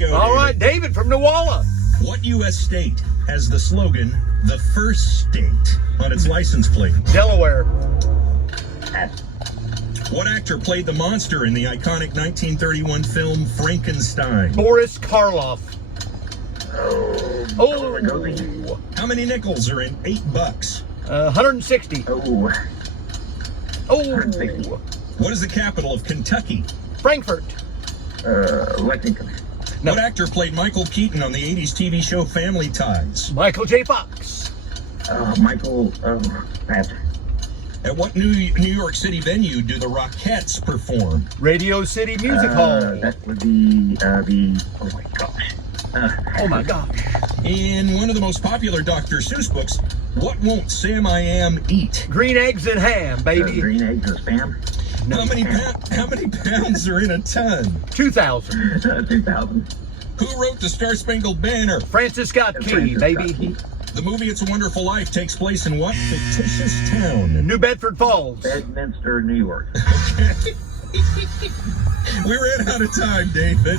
go, All David. right, David from Newalla. What U.S. state has the slogan, "The First State," on its license plate? Delaware. What actor played the monster in the iconic 1931 film Frankenstein? Boris Karloff. Oh. How many nickels are in $8? 160. Oh. Oh. 160. What is the capital of Kentucky? Frankfurt. Lexington. No. What actor played Michael Keaton on the 80s TV show Family Ties? Michael J. Fox. Michael, Pat. At what New York City venue do the Rockettes perform? Radio City Music Hall. That would be, oh my gosh. Oh my gosh. In one of the most popular Dr. Seuss books, what won't Sam I Am eat? Green eggs and ham, baby. Green eggs and spam. No. How many pounds are in a ton? 2,000. 2,000. Who wrote the Star Spangled Banner? Francis Scott Key, Francis baby. Scott Key. The movie It's a Wonderful Life takes place in what fictitious town? New Bedford Falls. Bedminster, New York. We ran out of time, David.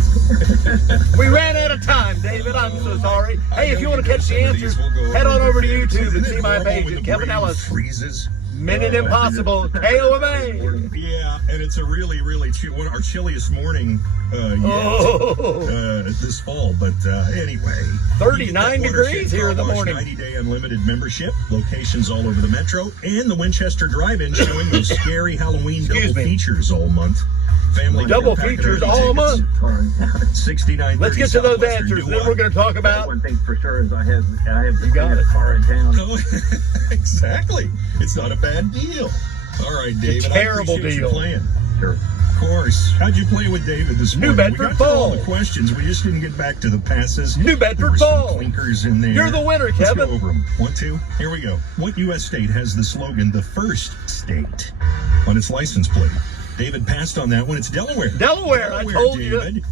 We ran out of time, David. I'm so sorry. Hey, if you want to catch the answers, head on over to YouTube and see my page at Kevin Ellis. Freezes. Minute Impossible, KOMA. Yeah, and it's a really our chilliest morning yet this fall. But anyway, 39 degrees here in the morning. 90-day unlimited membership, locations all over the metro, and the Winchester Drive-In showing those scary Halloween double features all month. Family Double features all month. 69. Let's get to those answers. Then we're going to talk about. One thing for sure is I have You got a it. car in town. No, exactly. It's not a bad deal. All right, David. Terrible I appreciate deal. you playing. Sure. Of course. How'd you play with David this morning? New Bedford we got to all the Falls. questions. We just didn't get back to the passes. New There Bedford were some Falls. clinkers in there. You're the winner, Let's Kevin. go over them. 1, 2. Here we go. What U.S. state has the slogan, "The First State," on its license plate? David passed on that one. It's Delaware. Delaware, I told David. you.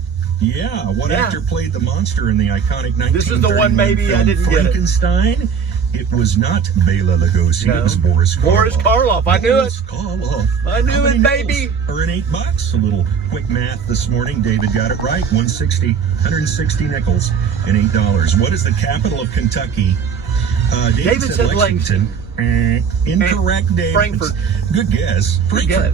Yeah. What Yeah. actor played the monster in the iconic 1931 This is the one maybe I didn't get it. Frankenstein? It was not Bela Lugosi. No. It was Boris Karloff. Boris Karloff. I knew it. Boris Karloff. I knew How many it, baby. nickels are in $8? A little quick math this morning. David got it right. 160 nickels and $8. What is the capital of Kentucky? David said Lexington. Incorrect, David. Frankfurt. Good guess. Good guess.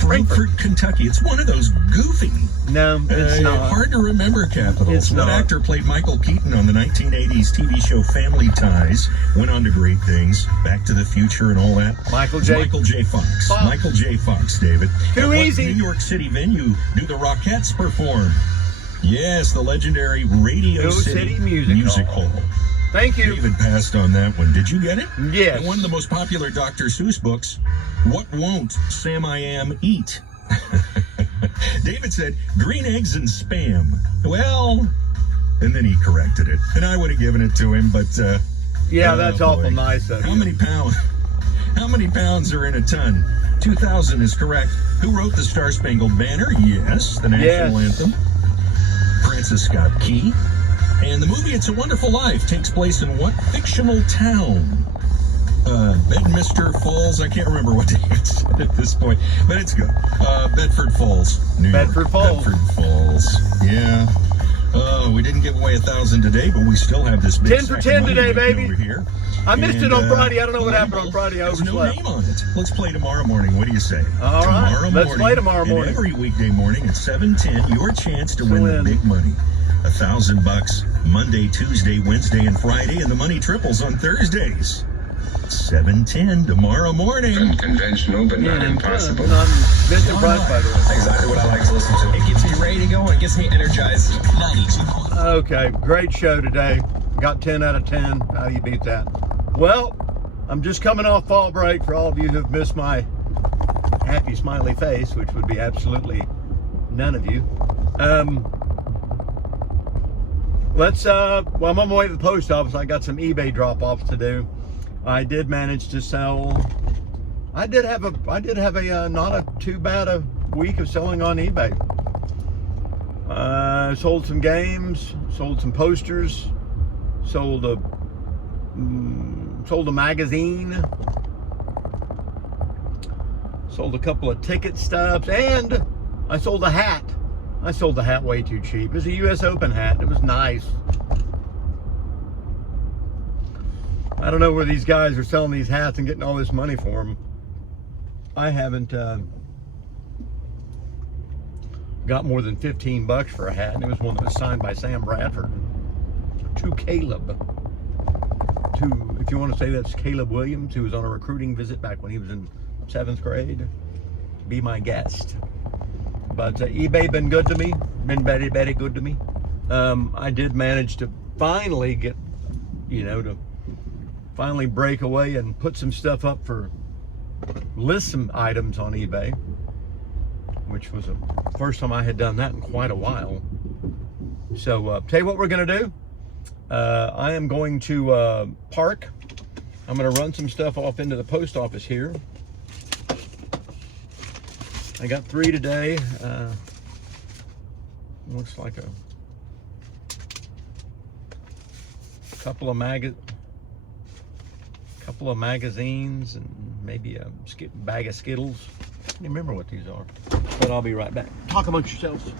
Frankfurt, Kentucky. It's one of those goofy, No, it's not. hard to remember capitals. It's What not. actor played Michael Keaton on the 1980s TV show Family Ties? Went on to great things, Back to the Future and all that. Michael It's J. Michael J. Fox. Fox. Michael J. Fox, David. Too At easy. What New York City venue do the Rockettes perform? Yes, the legendary Radio City Music Hall. Thank you. David passed on that one. Did you get it? Yes. In one of the most popular Dr. Seuss books, what won't Sam I Am eat? David said green eggs and spam. Well, and then he corrected it. And I would have given it to him, but Yeah, that's awful boy. nice of How you. many pounds are in a ton? 2,000 is correct. Who wrote the Star Spangled Banner? Yes, the national anthem. Francis Scott Key. And the movie It's a Wonderful Life takes place in what fictional town? Bedminster Falls. I can't remember what David said at this point, but it's good. Bedford Falls, New York. Bedford Falls. Bedford Falls. Yeah. We didn't give away 1,000 today, but we still have this big 10 for sack 10 of money today, waiting baby. over here. I missed it on Friday. I don't know what happened on Label Friday. I has no overslept. name on it. Let's play tomorrow morning. What do you say? All right. Let's play tomorrow and morning. every weekday morning at 7:10, your chance to win the big money. $1,000 Monday, Tuesday, Wednesday, and Friday, and the money triples on Thursdays. 7:10 tomorrow morning. Unconventional, but not impossible. Best impressed by the way. Exactly what I like to listen to. It gets me ready to go and it gets me energized. 92. Okay, great show today. Got 10 out of 10. How do you beat that? Well, I'm just coming off fall break for all of you who've missed my happy smiley face, which would be absolutely none of you. Well, I'm on my way to the post office. I got some eBay drop-offs to do. I did manage to sell. I did have a not a too bad a week of selling on eBay. Sold some games, sold some posters, sold a magazine, sold a couple of ticket stubs, and I sold a hat I sold the hat way too cheap. It was a US Open hat. It was nice. I don't know where these guys are selling these hats and getting all this money for them. I haven't got more than 15 bucks for a hat, and it was one that was signed by Sam Bradford to Caleb. If you want to say that's Caleb Williams, who was on a recruiting visit back when he was in 7th grade. Be my guest. But eBay been good to me, been very, very good to me. I did manage to finally get, to finally break away and put some stuff up for, list some items on eBay, which was the first time I had done that in quite a while. So tell you what we're gonna do. I am going to park. I'm gonna run some stuff off into the post office here. I got 3 today. Looks like a couple of magazines and maybe a bag of Skittles. I can't remember what these are, but I'll be right back. Talk amongst yourselves.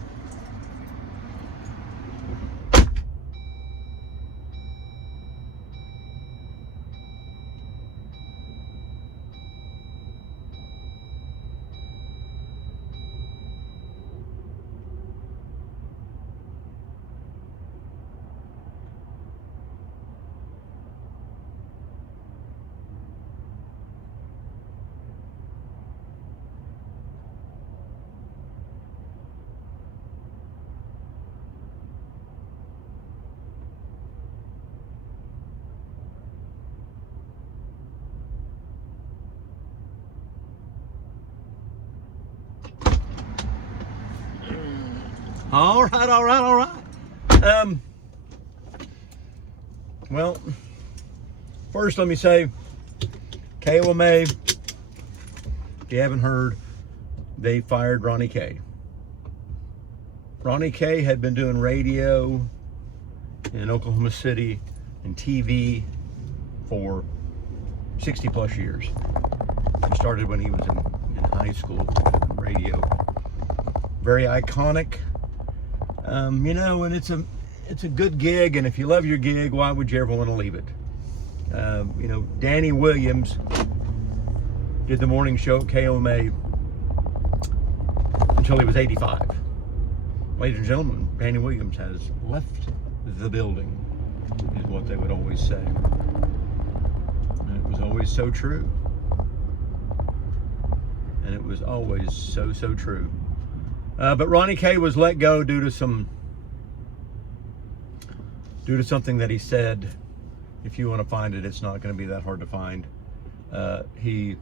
All right. Well, first let me say, KOMA, if you haven't heard, they fired Ronnie K. Ronnie K had been doing radio in Oklahoma City and TV for 60 plus years. He started when he was in high school, radio. Very iconic. And it's a good gig, and if you love your gig, why would you ever want to leave it? Danny Williams did the morning show at KOMA until he was 85. Ladies and gentlemen, Danny Williams has left the building, is what they would always say. And it was always so true. And it was always so true. But Ronnie K was let go due to something that he said. If you want to find it, it's not going to be that hard to find. He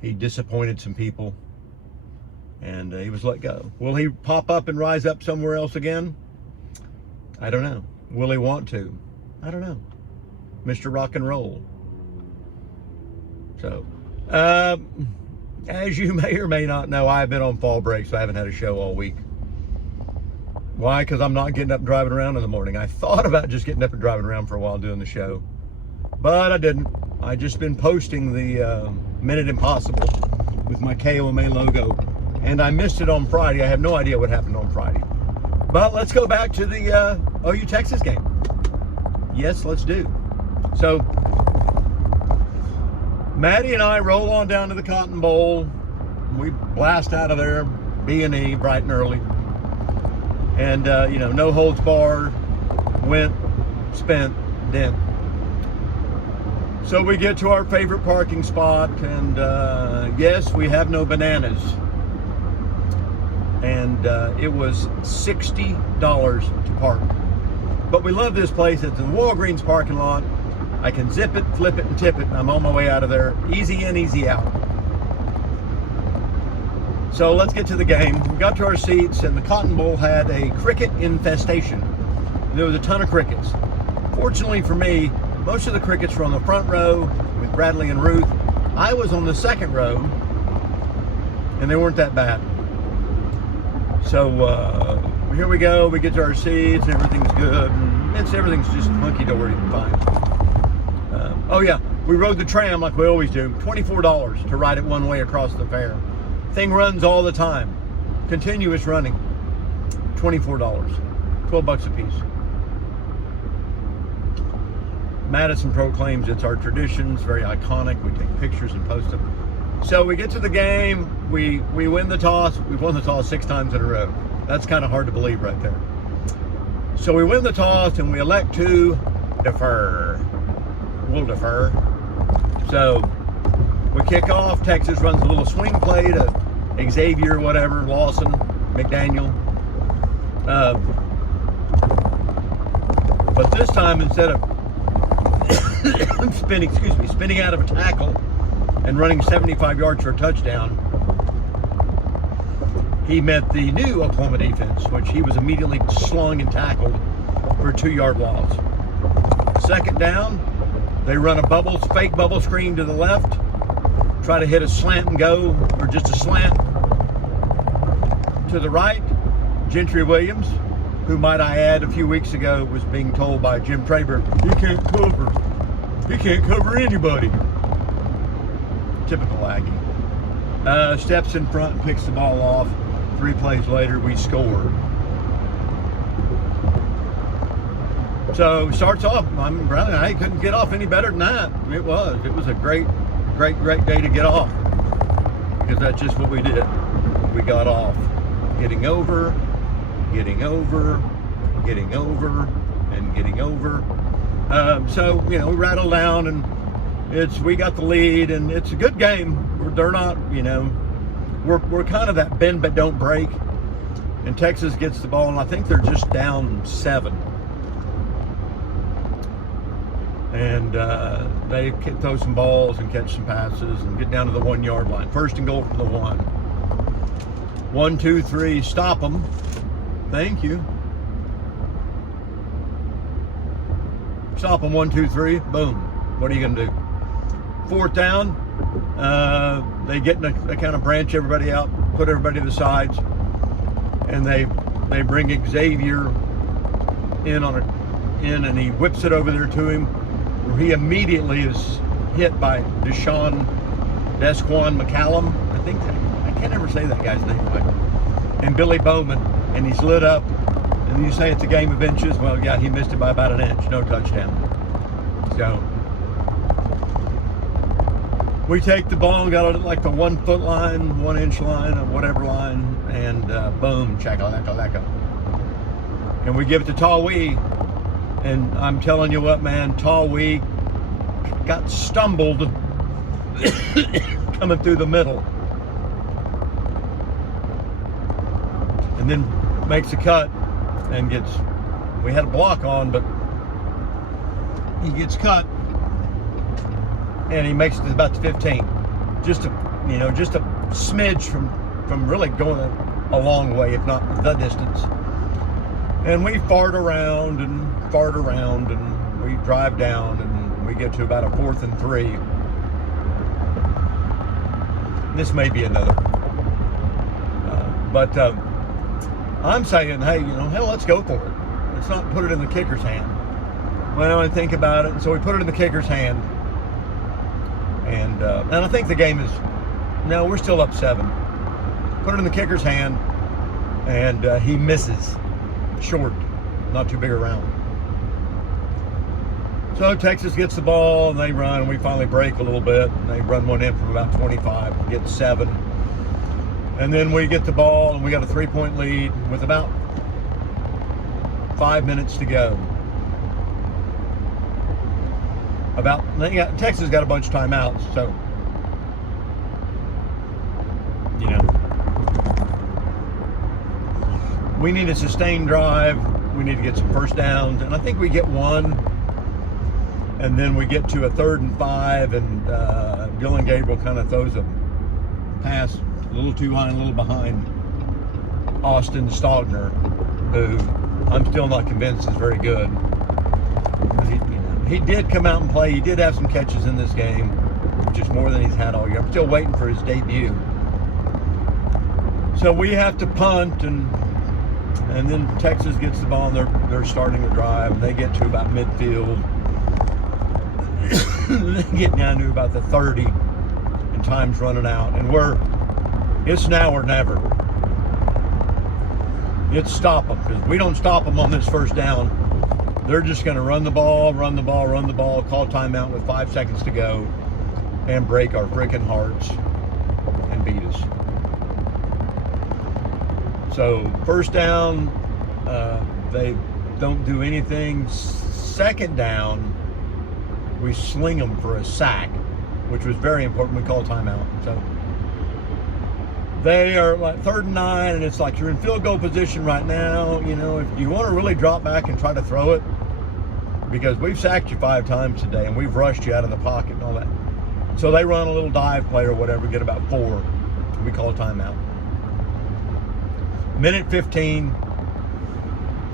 disappointed some people, and he was let go. Will he pop up and rise up somewhere else again? I don't know. Will he want to? I don't know. Mr. Rock and Roll. So, as you may or may not know, I've been on fall break, so I haven't had a show all week. Why? Because I'm not getting up and driving around in the morning. I thought about just getting up and driving around for a while doing the show, but I didn't. I just been posting the Minute Impossible with my KOMA logo, and I missed it on Friday. I have no idea what happened on Friday. But let's go back to the OU Texas game. Yes, let's do. So, Maddie and I roll on down to the Cotton Bowl. We blast out of there, B&E, bright and early. And, no holds barred, went, spent, dent. So we get to our favorite parking spot, and yes, we have no bananas. And it was $60 to park. But we love this place. It's in the Walgreens parking lot. I can zip it, flip it, and tip it, and I'm on my way out of there. Easy in, easy out. So let's get to the game. We got to our seats, and the Cotton Bowl had a cricket infestation. There was a ton of crickets. Fortunately for me, most of the crickets were on the front row with Bradley and Ruth. I was on the second row, and they weren't that bad. So here we go. We get to our seats, and everything's good. And everything's just hunky-dory and fine. Oh yeah, we rode the tram like we always do. $24 to ride it one way across the fair. Thing runs all the time. Continuous running. $24, 12 bucks a piece. Madison proclaims it's our tradition. It's very iconic. We take pictures and post them. So we get to the game. We win the toss. We've won the toss 6 times in a row. That's kind of hard to believe right there. So we win the toss and we elect to defer. We'll defer. So we kick off. Texas runs a little swing play to Xavier, whatever, Lawson, McDaniel. But this time, instead of spinning out of a tackle and running 75 yards for a touchdown, he met the new Oklahoma defense, which he was immediately slung and tackled for a 2-yard loss. Second down, they run a fake bubble screen to the left, try to hit a slant and go, or just a slant to the right. Gentry Williams, who, might I add, a few weeks ago was being told by Jim Traber, he can't cover anybody. Typical Aggie. Steps in front and picks the ball off. 3 plays later, we score. So starts off, I couldn't get off any better than that. It was a great day to get off, because that's just what we did. We got off, getting over, and getting over. So we rattled down, and we got the lead, and it's a good game. They're not, we're kind of that bend but don't break. And Texas gets the ball, and I think they're just down 7. And they throw some balls and catch some passes and get down to the 1-yard line. First and goal from the 1. 1, 2, 3, stop them. Thank you. Stop them, 1, 2, 3, boom. What are you gonna do? 4th down, they kind of branch everybody out, put everybody to the sides, and they bring Xavier in and he whips it over there to him. He immediately is hit by Deshaun McCallum. I can't ever say that guy's name right. And Billy Bowman, and he's lit up. And you say it's a game of inches. Well, yeah, he missed it by about an inch. No touchdown. So we take the ball and got it at like the 1 foot line, 1 inch line, or whatever line, and boom, chakalaka. And we give it to Tawee. And I'm telling you what, man, Tawee got stumbled coming through the middle. And then makes a cut and we had a block on, but he gets cut and he makes it to about the 15. Just a smidge from really going a long way, if not the distance. And we fart around and we drive down, and we get to about a 4th and 3. This may be another. But I'm saying, hey, hell, let's go for it. Let's not put it in the kicker's hand. Well, I think about it, and so we put it in the kicker's hand. And I think the game we're still up 7. Put it in the kicker's hand, and he misses. Short, not too big around. So Texas gets the ball, and they run, and we finally break a little bit. And they run one in from about 25, and get 7. And then we get the ball, and we got a 3-point lead with about 5 minutes to go. Texas got a bunch of timeouts, so we need a sustained drive. We need to get some first downs, and I think we get 1. And then we get to a 3rd and 5, and Dylan Gabriel kind of throws a pass a little too high and a little behind Austin Stogner, who I'm still not convinced is very good. He did come out and play. He did have some catches in this game, which is more than he's had all year. I'm still waiting for his debut. So we have to punt, and then Texas gets the ball, and they're starting to drive, and they get to about midfield. They get down to about the 30, and time's running out, and it's now or never. it's stop them, because we don't stop them on this first down. They're just going to run the ball, call timeout with 5 seconds to go, and break our freaking hearts and beat us. So first down, they don't do anything. Second down, we sling them for a sack, which was very important. We call timeout. So they are like 3rd and 9, and it's like you're in field goal position right now. You know, if you want to really drop back and try to throw it, because we've sacked you 5 times today and we've rushed you out of the pocket and all that. So they run a little dive play or whatever, get about 4. We call timeout. Minute 15,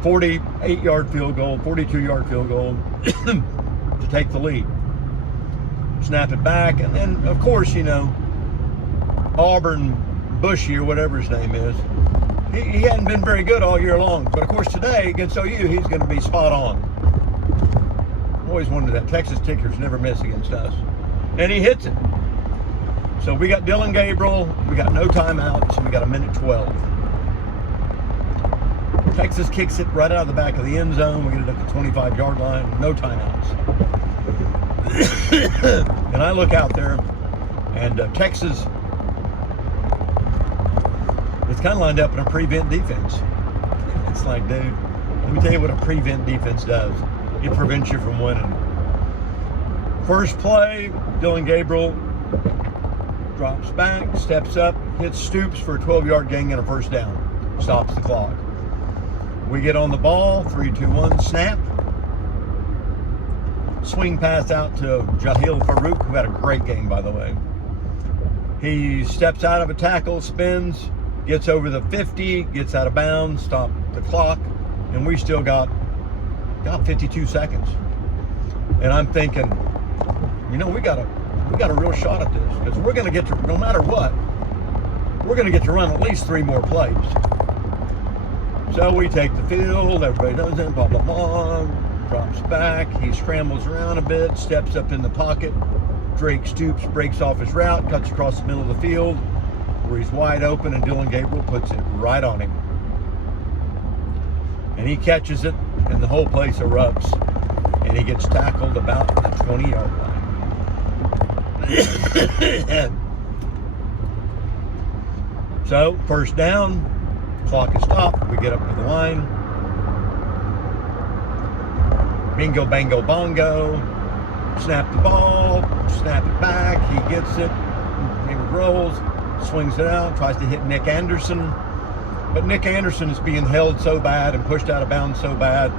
48-yard field goal, 42-yard field goal to take the lead. Snap it back, and then, of course, you know, Auburn Bushy, or whatever his name is, he hadn't been very good all year long. But, of course, today against OU, he's going to be spot on. Always wondered that. Texas Tickers never miss against us. And he hits it. So we got Dylan Gabriel. We got no timeouts. We got a minute 12. Texas kicks it right out of the back of the end zone. We get it at the 25-yard line. No timeouts. And I look out there, and Texas is kind of lined up in a prevent defense. It's like, dude, let me tell you what a prevent defense does. It prevents you from winning. First play, Dylan Gabriel drops back, steps up, hits Stoops for a 12-yard gain and a first down. Stops the clock. We get on the ball, 3-2-1, snap. Swing pass out to Jahil Farouk, who had a great game, by the way. He steps out of a tackle, spins, gets over the 50, gets out of bounds, stop the clock, and we still got 52 seconds. And I'm thinking, you know, we got a real shot at this, because we're going to get to, no matter what, we're going to get to run at least 3 more plays. So we take the field, everybody does it, blah, blah, blah, drops back, he scrambles around a bit, steps up in the pocket, Drake Stoops, breaks off his route, cuts across the middle of the field, where he's wide open, and Dylan Gabriel puts it right on him. And he catches it, and the whole place erupts, and he gets tackled about the 20-yard line. So, first down, clock is stopped, we get up to the line. Bingo, bango, bongo. Snap the ball, snap it back, he gets it, he rolls, swings it out, tries to hit Nick Anderson. But Nick Anderson is being held so bad and pushed out of bounds so bad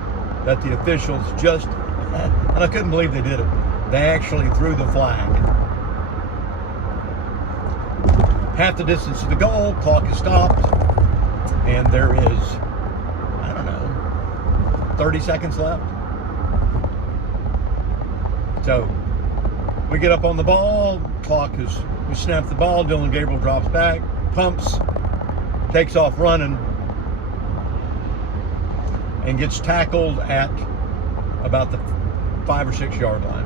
that the officials just, and I couldn't believe they did it, they actually threw the flag. Half the distance to the goal, clock is stopped, and there is, I don't know, 30 seconds left. So we get up on the ball, we snap the ball, Dylan Gabriel drops back, pumps, takes off running, and gets tackled at about the 5 or 6 yard line.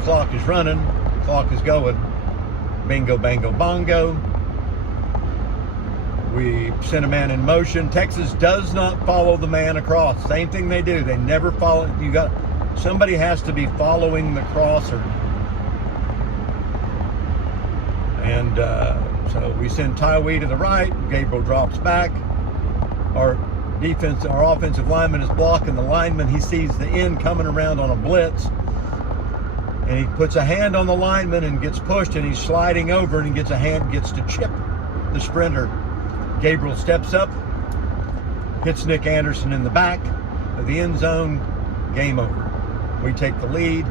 Clock is running, clock is going, bingo, bango, bongo. We send a man in motion. Texas does not follow the man across. Same thing they do. They never follow. Somebody has to be following the crosser. And so we send Tywee to the right. Gabriel drops back. Our offensive lineman is blocking the lineman. He sees the end coming around on a blitz. And he puts a hand on the lineman and gets pushed, and he's sliding over, and he gets to chip the sprinter. Gabriel steps up, hits Nick Anderson in the back of the end zone. Game over. We take the lead.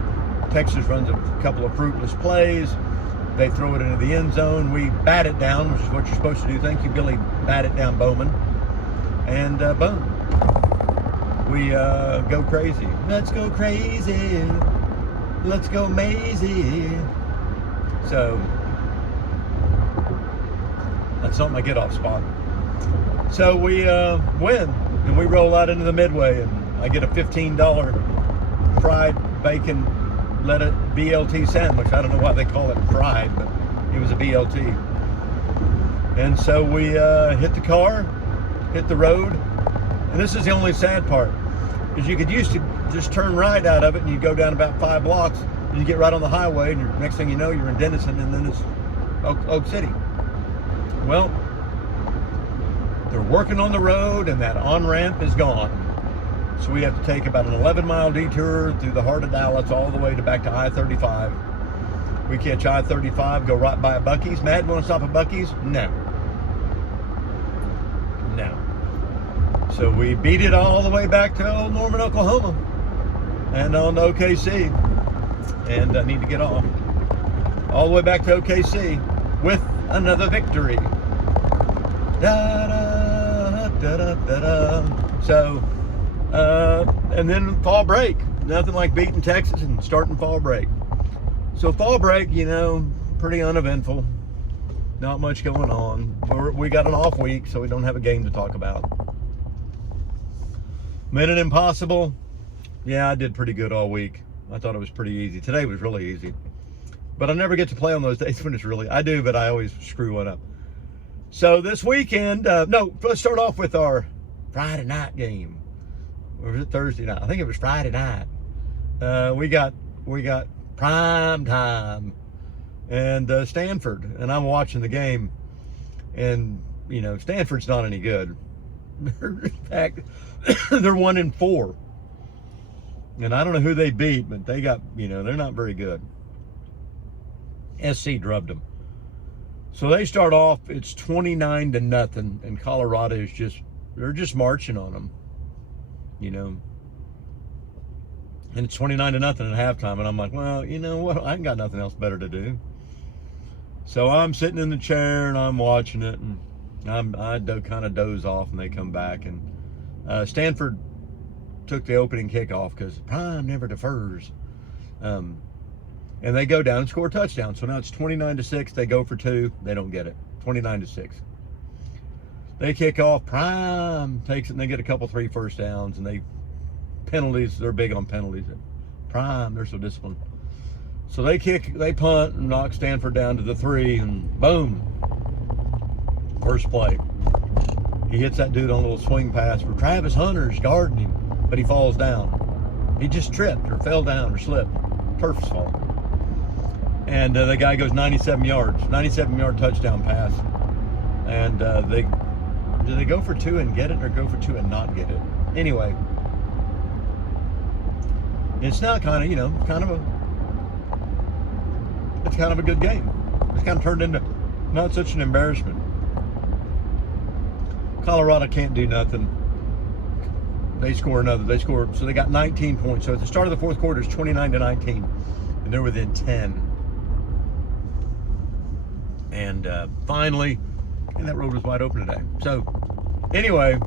Texas runs a couple of fruitless plays. They throw it into the end zone. We bat it down, which is what you're supposed to do. Thank you, Billy. Bat it down, Bowman. And boom. We go crazy. Let's go crazy. Let's go mazy. So that's not my get-off spot. So we win, and we roll out into the midway, and I get a $15 fried bacon lettuce BLT sandwich. I don't know why they call it fried, but it was a BLT. And so we hit the car, hit the road. And this is the only sad part, is you could used to just turn right out of it and you go down about 5 blocks and you get right on the highway, and next thing you know, you're in Denison, and then it's Oak City. Well, they're working on the road and that on-ramp is gone. So we have to take about an 11-mile detour through the heart of Dallas all the way to back to I-35. We catch I-35, go right by a Buc-ee's. Matt, want to stop at Buc-ee's? No. No. So we beat it all the way back to old Norman, Oklahoma, and on to OKC. And I need to get off. All the way back to OKC with another victory. Da, da, da, da, da, da. So, and then fall break. Nothing like beating Texas and starting fall break. So fall break, you know, pretty uneventful. Not much going on. We got an off week, so we don't have a game to talk about. Minute Impossible. Yeah, I did pretty good all week. I thought it was pretty easy. Today was really easy. But I never get to play on those days when it's really, I do, but I always screw one up. So this weekend, no, let's start off with our Friday night game. Or was it Thursday night? I think it was Friday night. We got prime time and Stanford, and I'm watching the game, and you know, Stanford's not any good. In fact, they're 1-4, and I don't know who they beat, but they got, you know, they're not very good. SC drubbed them. So they start off, it's 29-0, and Colorado is just, they're just marching on them, you know. And it's 29-0 at halftime, and I'm like, well, you know what? I ain't got nothing else better to do. So I'm sitting in the chair and I'm watching it, and I kind of doze off, and they come back, and Stanford took the opening kickoff because Prime never defers, and they go down and score a touchdown. So now it's 29-6. They go for 2. They don't get it. 29-6. They kick off. Prime takes it, and they get a couple 3 first downs, and penalties, they're big on penalties. Prime, they're so disciplined. So they punt and knock Stanford down to the 3, and boom, first play. He hits that dude on a little swing pass where Travis Hunter's guarding him, but he falls down. He just tripped or fell down or slipped. Turf's fault. And the guy goes 97 yards, 97-yard touchdown pass. And do they go for 2 and get it, or go for 2 and not get it? Anyway, it's not kind of, you know, it's kind of a good game. It's kind of turned into not such an embarrassment. Colorado can't do nothing. They score, so they got 19 points. So at the start of the fourth quarter, it's 29-19, and they're within 10. And finally, and that road was wide open today. So anyway,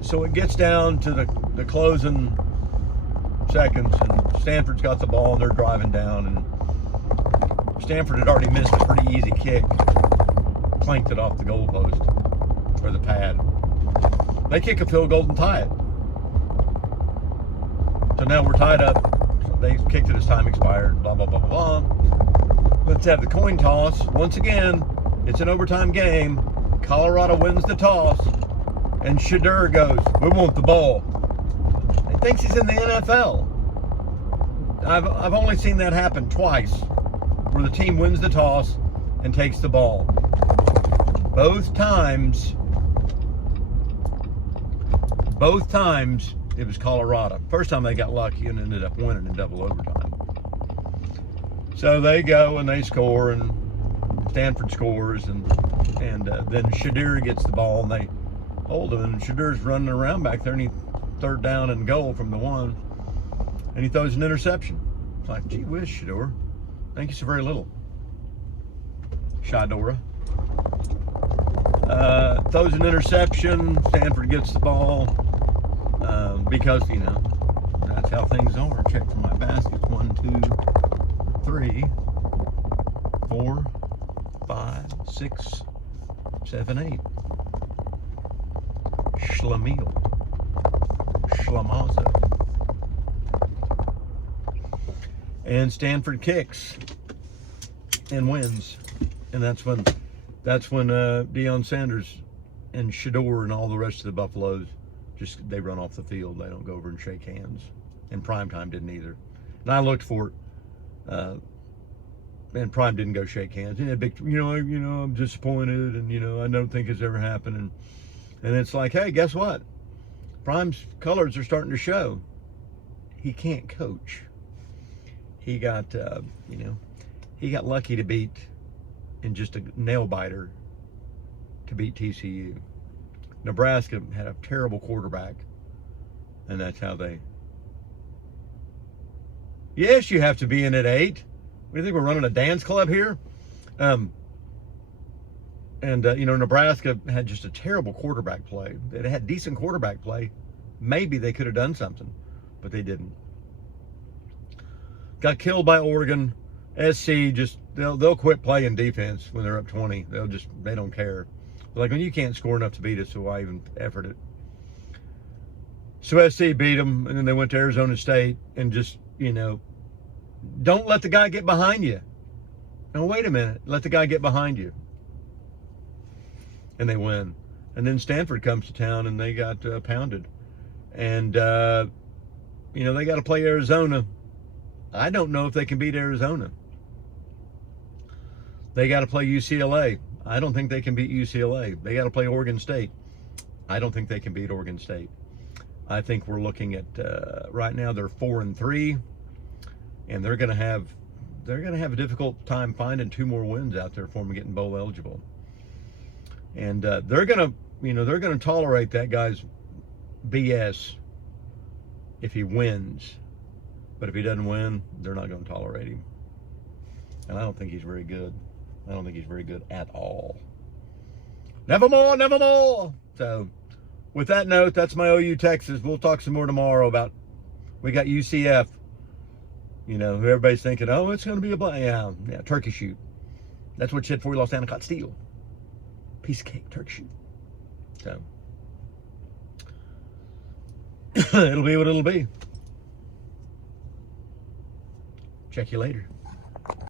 so it gets down to the closing seconds, and Stanford's got the ball, and they're driving down, and Stanford had already missed a pretty easy kick, clanked it off the goalpost, or the pad. They kick a field goal and tie it. So now we're tied up. They kicked it as time expired, blah, blah, blah, blah, blah. Let's have the coin toss. Once again, it's an overtime game. Colorado wins the toss, and Shadur goes, we want the ball. He thinks he's in the NFL. I've only seen that happen twice, where the team wins the toss and takes the ball. Both times it was Colorado. First time they got lucky and ended up winning in double overtime. So they go and they score, and Stanford scores, and then Shadur gets the ball, and they hold him, and Shadur's running around back there, and he third down and goal from the 1, and he throws an interception. It's like, gee whiz, Shadur. Thank you so very little. Shadora. Throws an interception. Stanford gets the ball because, you know, that's how things are. Check for my baskets. 1, 2, 3, 4, 5, 6, 7, 8. Schlemiel. Schlamazo. And Stanford kicks and wins. And that's when Deion Sanders and Shador and all the rest of the Buffaloes, they run off the field. They don't go over and shake hands. And Primetime didn't either. And I looked for it. And Prime didn't go shake hands. And big, I'm disappointed, and I don't think it's ever happening. And it's like, hey, guess what? Prime's colors are starting to show. He can't coach. He got, he got lucky to beat in just a nail biter to beat TCU. Nebraska had a terrible quarterback, and that's how they. Yes, you have to be in at 8. What do you think, we're running a dance club here? Nebraska had just a terrible quarterback play. They had decent quarterback play. Maybe they could have done something, but they didn't. Got killed by Oregon. SC they'll quit playing defense when they're up 20. They don't care. Like, when you can't score enough to beat us, so why even effort it? So SC beat them, and then they went to Arizona State and just, don't let the guy get behind you. No, wait a minute. Let the guy get behind you. And they win. And then Stanford comes to town, and they got pounded. And, they got to play Arizona. I don't know if they can beat Arizona. They got to play UCLA. I don't think they can beat UCLA. They got to play Oregon State. I don't think they can beat Oregon State. I think we're looking at right now they're 4-3, and they're going to have a difficult time finding 2 more wins out there for them getting bowl eligible. And they're going to tolerate that guy's BS if he wins. But if he doesn't win, they're not going to tolerate him. And I don't think he's very good. I don't think he's very good at all. Nevermore, nevermore. So, with that note, that's my OU Texas. We'll talk some more tomorrow about, we got UCF. Who everybody's thinking, oh, it's going to be yeah, turkey shoot. That's what you said before we lost Anacott Steel. Piece of cake, turkey shoot. So, it'll be what it'll be. Check you later.